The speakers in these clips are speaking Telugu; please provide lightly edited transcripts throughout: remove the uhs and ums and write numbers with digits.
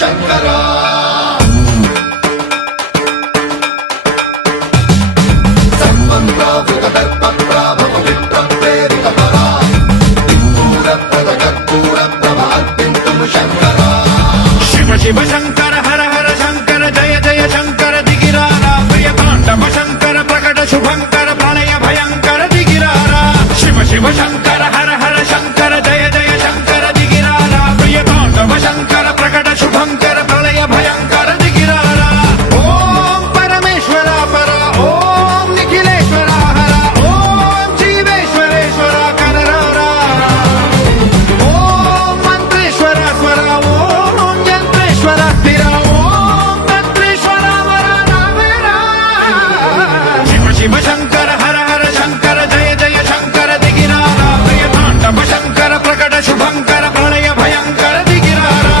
శంకరా శివ శంకర హర హర శంకర జయ జయ శంకర దిగిరారా ప్రియతాండవ శంకర ప్రకట శుభంకర ప్రళయ భయంకర దిగిరారా శివ శివ శంకర హర హర శంకర జయ జయ శంకర దిగిరారా ప్రియతాండవ శంకర ప్రకట శుభంకర ప్రళయ భయంకర దిగిరారా ఓం పరమేశ్వర పర ఓం నిఖిలేశ్వర హర ఓం జీవేశ్వరేశ్వర కరరారా ఓం మంత్రేశ్వర స్వర ఓం యంత్రేశ్వర స్థిర ఓం తంత్రేశ్వర వర నావేరా శివ శివ శంకర హర హర శంకర జయ జయ శంకర దిగిరారా ప్రియతాండవ శంకర ప్రకట శుభంకర ప్రళయ భయంకర దిగిరారా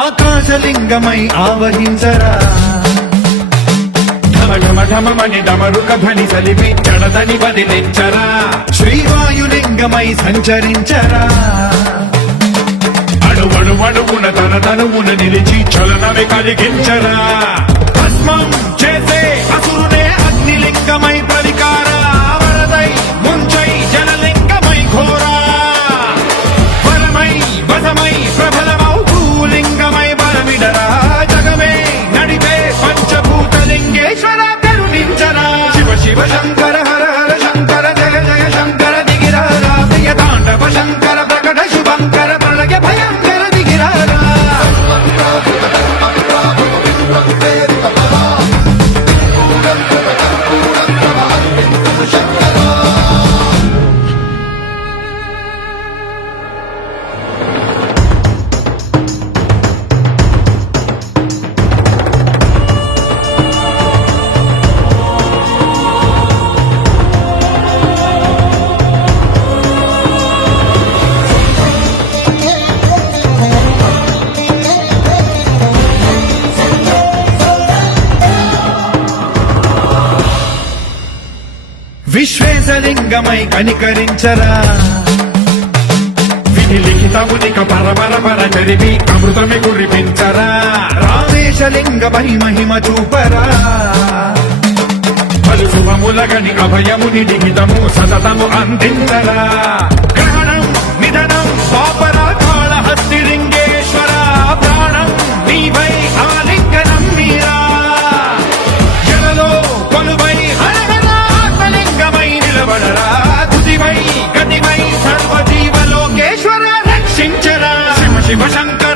ఆకాశలింగమై ఆవహించరా ఢమ ఢమ ఢమమని డమరుక ధ్వని సలిపి జడదని వదిలించరా శ్రీవాయులింగమై సంచరించరా అడువడువడువున తన తనువున నిలిచి చలనమే కలిగించరా భస్మం చేసే అసురునే అగ్నిలింగమై ప్రవికార వరదై ముంచై జలలింగమై ఘోరా వరమై వసమై ప్రబలమౌ భూలింగమై బలమిడరా జగమే నడిపే పంచభూతలింగేశ్వర కరుణించరా శివ శివ శంకర హర హర శంకర జయ జయ శంకర దిగిరారా ప్రియతాండవ శంకర ప్రకట శుభంకర ప్రళయ భయంకర దిగిరారా విశ్వేశలింగమై కనికరించరా విధి లిఖితమునిక పరపర పర చరివి అమృతమి కురిపించరా రామేశలింగమై మహిమ చూపరా పలు శుభములగని అభయముని లిఖితము సతతము అందించరా గ్రహణం నిధనం పాపరా కాళహస్తిలింగేశ్వర ప్రాణం నీవై ఆలింగనం మీరా జలలో కొలువై నిలబడరా తుదివై గతివై సర్వజీవలోకేశ్వర రక్షించరా శివ శివ శంకర